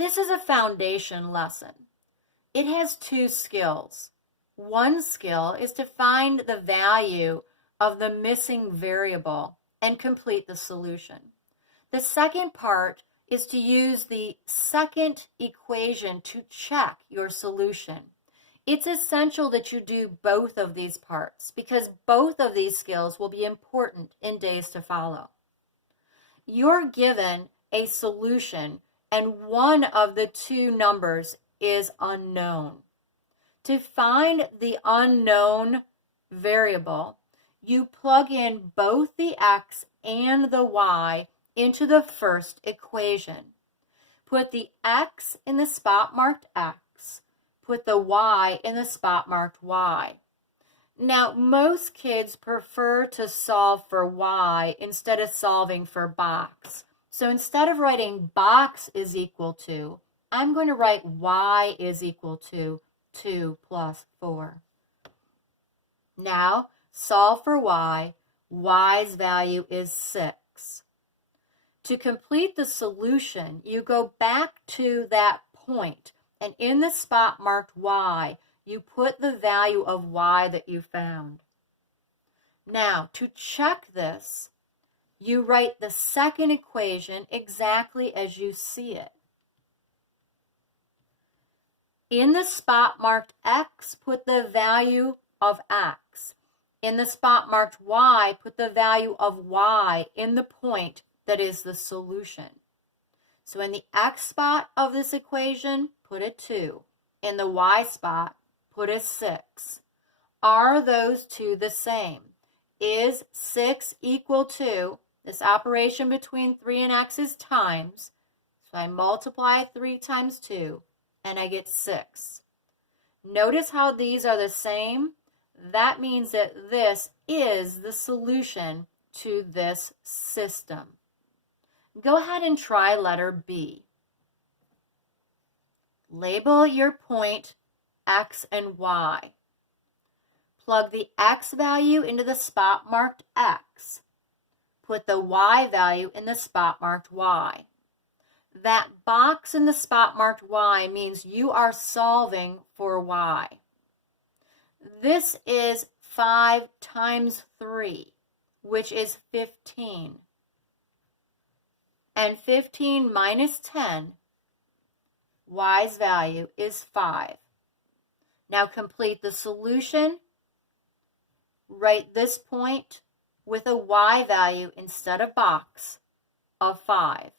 This is a foundation lesson. It has two skills. One skill is to find the value of the missing variable and complete the solution. The second part is to use the second equation to check your solution. It's essential that you do both of these parts because both of these skills will be important in days to follow. You're given a solution and one of the two numbers is unknown. To find the unknown variable, you plug in both the x and the y into the first equation. Put the x in the spot marked x, put the y in the spot marked y. Now, most kids prefer to solve for y instead of solving for box. So instead of writing box is equal to, I'm going to write y is equal to 2 plus 4. Now, solve for y. Y's value is 6. To complete the solution, you go back to that point, and in the spot marked y, you put the value of y that you found. Now, to check this, you write the second equation exactly as you see it. In the spot marked x, put the value of x. In the spot marked y, put the value of y in the point that is the solution. So in the x spot of this equation, put a 2. In the y spot, put a 6. Are those two the same? Is 6 equal to, this operation between 3 and x is times, so I multiply 3 times 2, and I get 6. Notice how these are the same? That means that this is the solution to this system. Go ahead and try letter B. Label your point x and y. Plug the x value into the spot marked x. Put the y value in the spot marked y. That box in the spot marked y means you are solving for y. This is 5 times 3, which is 15. And 15 minus 10, y's value is 5. Now complete the solution. Write this point with a y value instead of box of 5.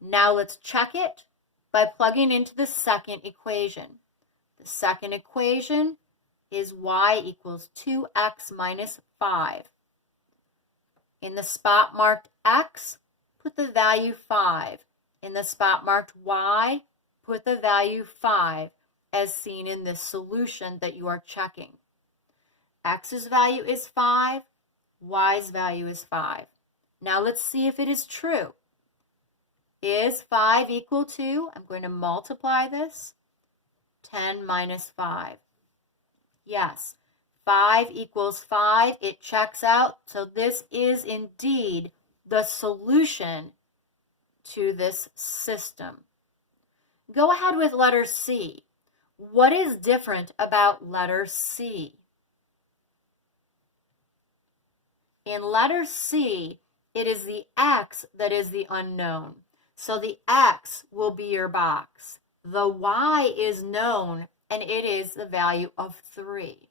Now let's check it by plugging into the second equation. The second equation is y equals 2x minus 5. In the spot marked x, put the value 5. In the spot marked y, put the value 5 as seen in this solution that you are checking. X's value is 5, y's value is 5. Now let's see if it is true. Is 5 equal to, I'm going to multiply this, 10 minus 5. Yes, 5 equals 5. It checks out. So this is indeed the solution to this system. Go ahead with letter C. What is different about letter C? In letter C, it is the x that is the unknown. So the x will be your box. The y is known, and it is the value of 3.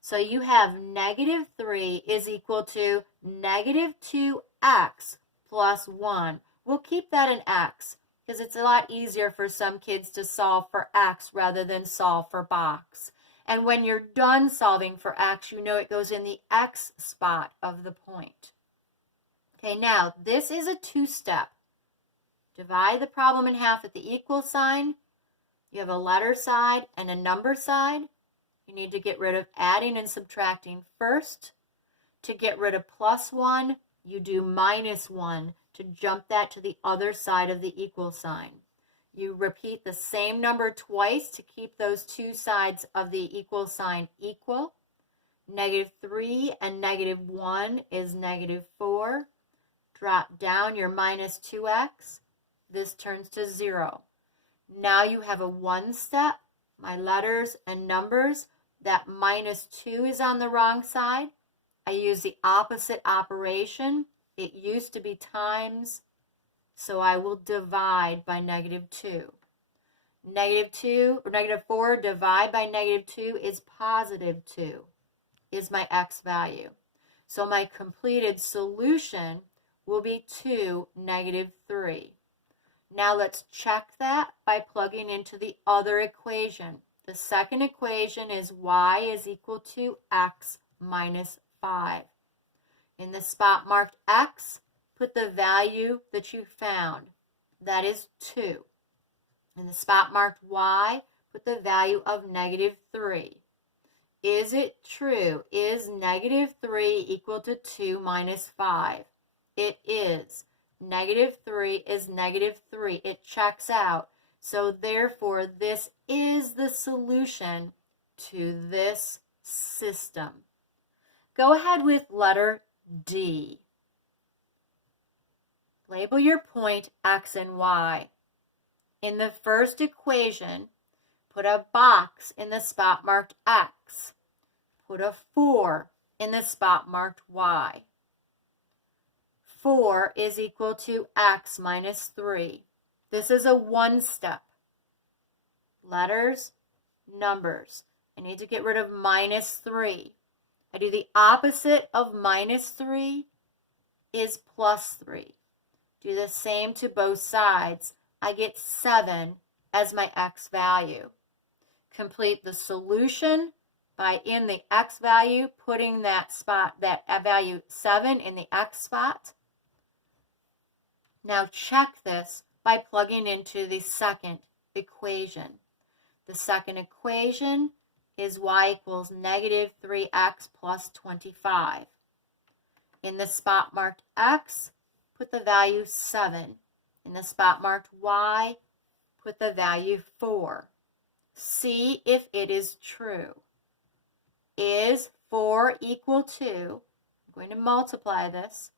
So you have negative 3 is equal to negative 2x plus 1. We'll keep that in x because it's a lot easier for some kids to solve for x rather than solve for box. And when you're done solving for x, you know it goes in the x spot of the point. Okay, now this is a two-step. Divide the problem in half at the equal sign. You have a letter side and a number side. You need to get rid of adding and subtracting first. To get rid of plus 1, you do minus 1 to jump that to the other side of the equal sign. You repeat the same number twice to keep those two sides of the equal sign equal. Negative 3 and negative 1 is negative 4. Drop down your minus 2x. this turns to 0. Now you have a one step, my letters and numbers. That minus 2 is on the wrong side. I use the opposite operation. It used to be times, so I will divide by negative 2. Negative 2 or negative 4 divide by negative 2 is positive 2, is my x value. So my completed solution will be 2, negative 3. Now let's check that by plugging into the other equation. The second equation is y is equal to x minus 5. In the spot marked x, put the value that you found. That is 2. In the spot marked y, put the value of negative 3. Is it true? Is negative 3 equal to 2 minus 5? It is. Negative 3 is negative 3. It checks out. So therefore, this is the solution to this system. Go ahead with letter D. Label your point x and y. In the first equation, put a box in the spot marked x. Put a 4 in the spot marked y. 4 is equal to x minus 3. This is a one step. Letters, numbers. I need to get rid of minus 3. I do the opposite of minus 3 is plus 3. Do the same to both sides. I get 7 as my x value. Complete the solution by in the x value putting that value 7 in the x spot. Now check this by plugging into the second equation. The second equation is y equals negative 3x plus 25. In the spot marked x, put the value 7. In the spot marked y, put the value 4. See if it is true. Is 4 equal to, I'm going to multiply this,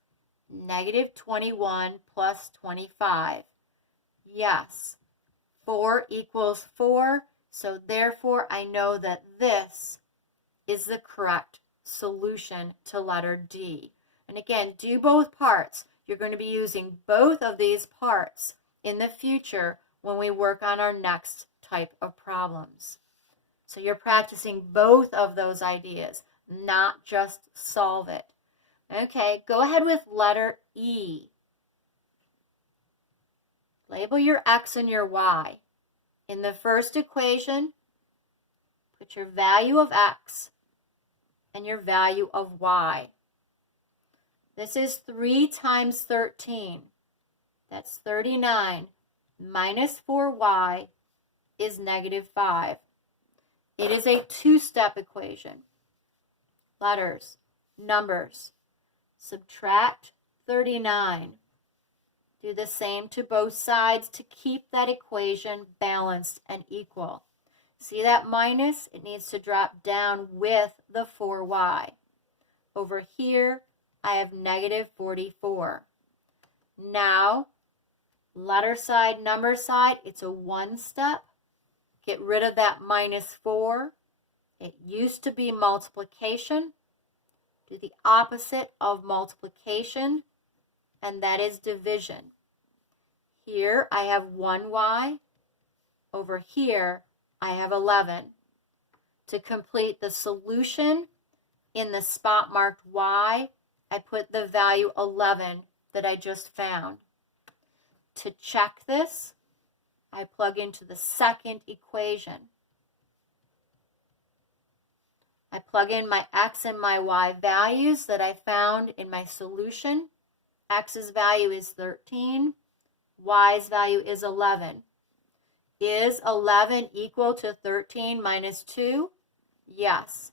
negative 21 plus 25. Yes, 4 equals 4, so therefore I know that this is the correct solution to letter D. And again, do both parts. You're going to be using both of these parts in the future when we work on our next type of problems. So you're practicing both of those ideas, not just solve it. Okay, go ahead with letter E. Label your x and your y. In the first equation, put your value of x and your value of y. This is 3 times 13. That's 39. Minus 4y is negative 5. It is a two-step equation. Letters, numbers. Subtract 39. Do the same to both sides to keep that equation balanced and equal. See that minus? It needs to drop down with the 4y. Over here, I have negative 44. Now, letter side, number side, it's a one step. Get rid of that minus 4. It used to be multiplication. Do the opposite of multiplication, and that is division. Here I have 1y. Over here I have 11. To complete the solution, in the spot marked y, I put the value 11 that I just found. To check this, I plug into the second equation. I plug in my x and my y values that I found in my solution. X's value is 13. Y's value is 11. Is 11 equal to 13 minus 2? Yes.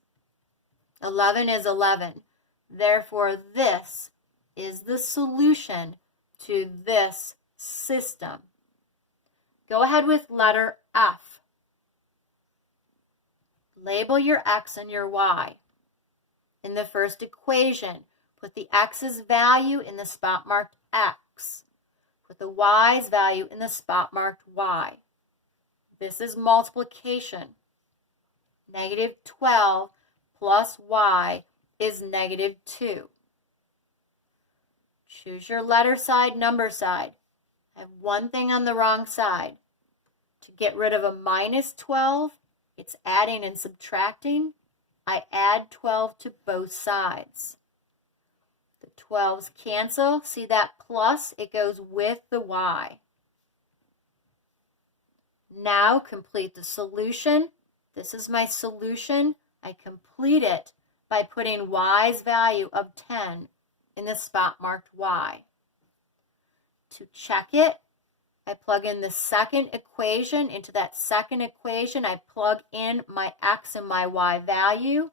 11 is 11. Therefore, this is the solution to this system. Go ahead with letter F. Label your x and your y. In the first equation, put the x's value in the spot marked x. Put the y's value in the spot marked y. This is multiplication. Negative 12 plus y is negative 2. Choose your letter side, number side. I have one thing on the wrong side. To get rid of a minus 12, it's adding and subtracting. I add 12 to both sides. The 12s cancel. See that plus? It goes with the y. Now complete the solution. This is my solution. I complete it by putting y's value of 10 in the spot marked y. To check it, I plug in the second equation. Into that second equation, I plug in my x and my y value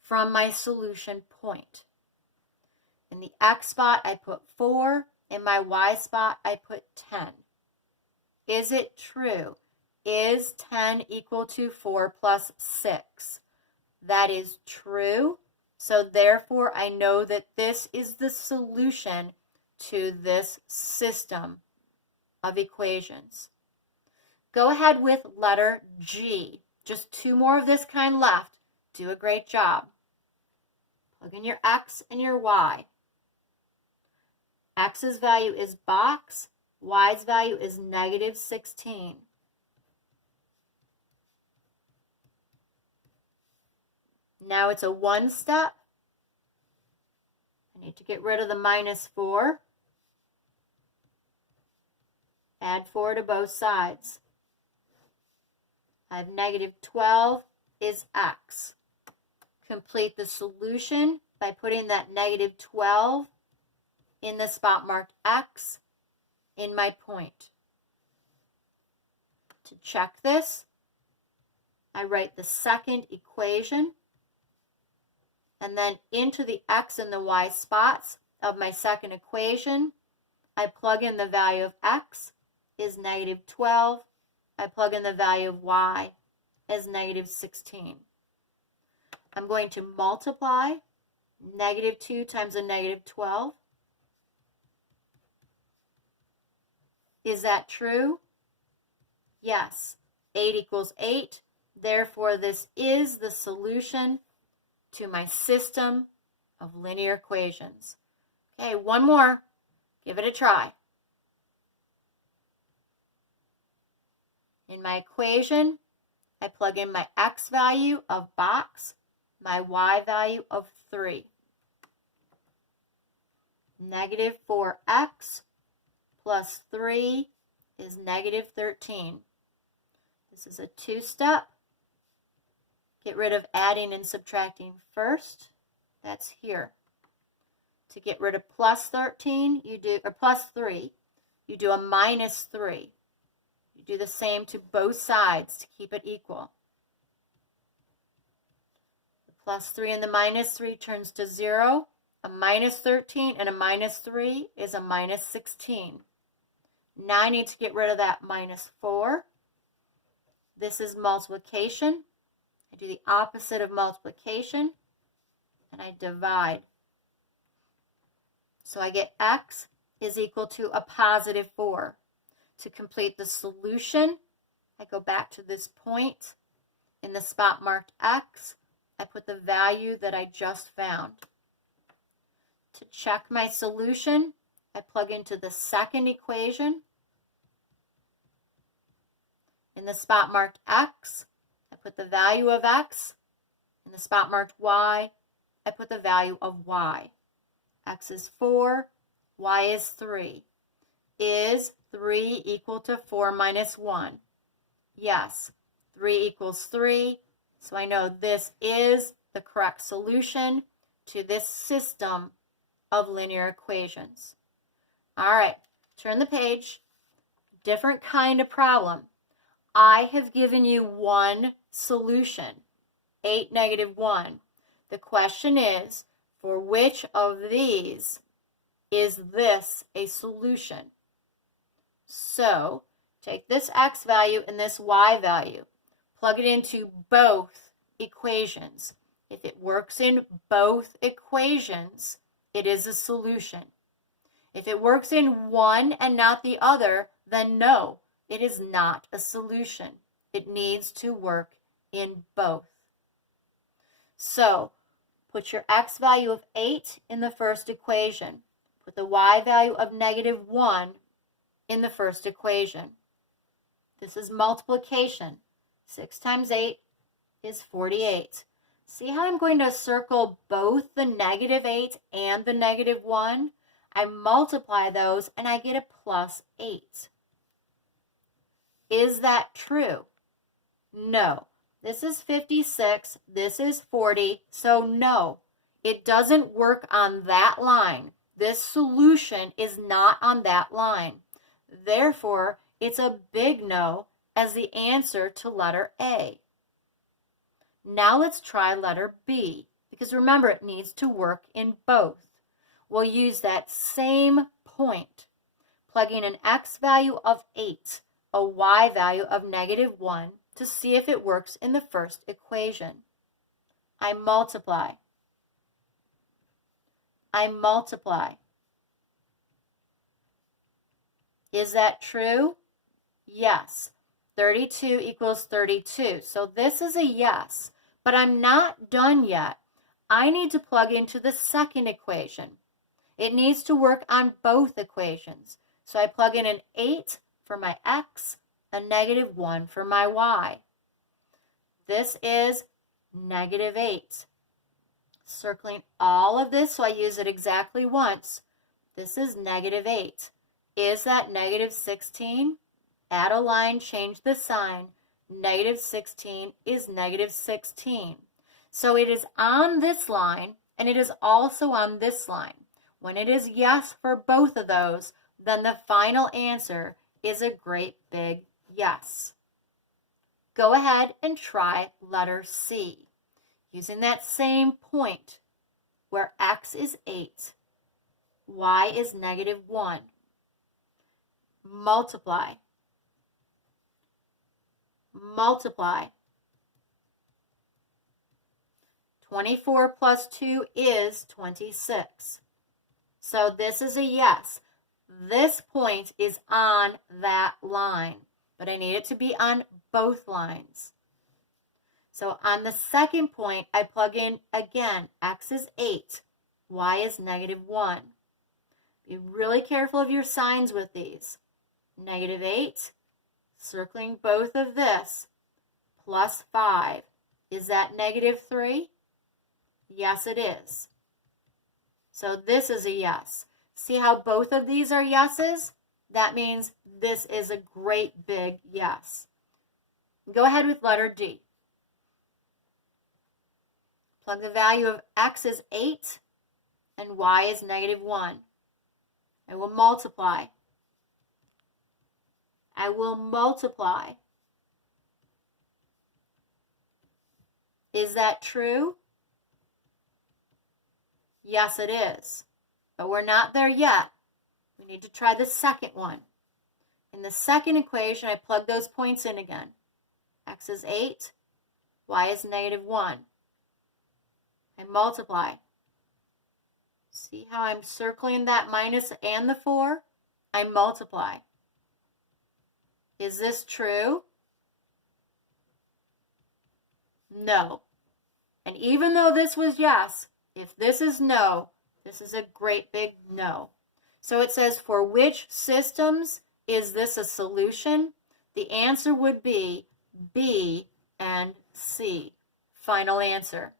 from my solution point. In the x spot, I put 4. In my y spot, I put 10. Is it true? Is 10 equal to 4 plus 6? That is true. So therefore, I know that this is the solution to this system of equations. Go ahead with letter G. Just 2 more of this kind left. Do a great job. Plug in your x and your y. X's value is box. Y's value is negative 16. Now it's a 1 step. I need to get rid of the minus 4. Add 4 to both sides. I have negative 12 is x. Complete the solution by putting that negative 12 in the spot marked x in my point. To check this, I write the second equation, and then into the x and the y spots of my second equation, I plug in the value of x is negative 12. I plug in the value of y as negative 16. I'm going to multiply negative 2 times a negative 12. Is that true? Yes. 8 equals 8. Therefore, this is the solution to my system of linear equations. Okay, one more. Give it a try. In my equation, I plug in my x value of box, my y value of 3. Negative 4x plus 3 is negative 13. This is a 2-step. Get rid of adding and subtracting first. That's here. To get rid of plus 13, or plus 3, you do a minus 3. You do the same to both sides to keep it equal. The plus 3 and the minus 3 turns to 0. A minus 13 and a minus 3 is a minus 16. Now I need to get rid of that minus 4. This is multiplication. I do the opposite of multiplication, and I divide. So I get x is equal to a positive 4. To complete the solution, I go back to this point. In the spot marked x, I put the value that I just found. To check my solution, I plug into the second equation. In the spot marked x, I put the value of x. In the spot marked y, I put the value of y. X is 4, y is 3. Is 3 equal to 4 minus 1? Yes, 3 equals 3. So I know this is the correct solution to this system of linear equations. All right, turn the page. Different kind of problem. I have given you one solution, 8, negative 1. The question is, for which of these is this a solution? So, take this x value and this y value, plug it into both equations. If it works in both equations, it is a solution. If it works in one and not the other, then no, it is not a solution. It needs to work in both. So, put your x value of 8 in the first equation. Put the y value of -1 in the first equation. This is multiplication. 6 times 8 is 48. See how I'm going to circle both the -8 and the -1? I multiply those and I get a +8. Is that true? No. This is 56, this is 40, so no, it doesn't work on that line. This solution is not on that line. Therefore, it's a big no as the answer to letter A. Now let's try letter B, because remember, it needs to work in both. We'll use that same point, plugging an x value of 8, a y value of -1, to see if it works in the first equation. I multiply. I multiply. Is that true? Yes. 32 equals 32. So this is a yes, but I'm not done yet. I need to plug into the second equation. It needs to work on both equations. So I plug in an 8 for my x, a -1 for my y. This is -8. Circling all of this so I use it exactly once. This is -8. Is that -16? Add a line, change the sign. -16 is -16. So it is on this line and it is also on this line. When it is yes for both of those, then the final answer is a great big yes. Go ahead and try letter C, using that same point where x is 8, y is -1. Multiply. Multiply. 24 plus 2 is 26. So this is a yes. This point is on that line, but I need it to be on both lines. So on the second point, I plug in again, x is 8, y is -1. Be really careful of your signs with these. -8, circling both of this, +5. Is that -3? Yes, it is. So this is a yes. See how both of these are yeses? That means this is a great big yes. Go ahead with letter D. Plug the value of x is 8 and y is -1. I will multiply. I will multiply. Is that true? Yes, it is. But we're not there yet. We need to try the second one. In the second equation, I plug those points in again. X is 8, y is -1. I multiply. See how I'm circling that minus and the 4? I multiply. Is this true? No. And even though this was yes, if this is no, this is a great big no. So it says, for which systems is this a solution? The answer would be B and C. Final answer.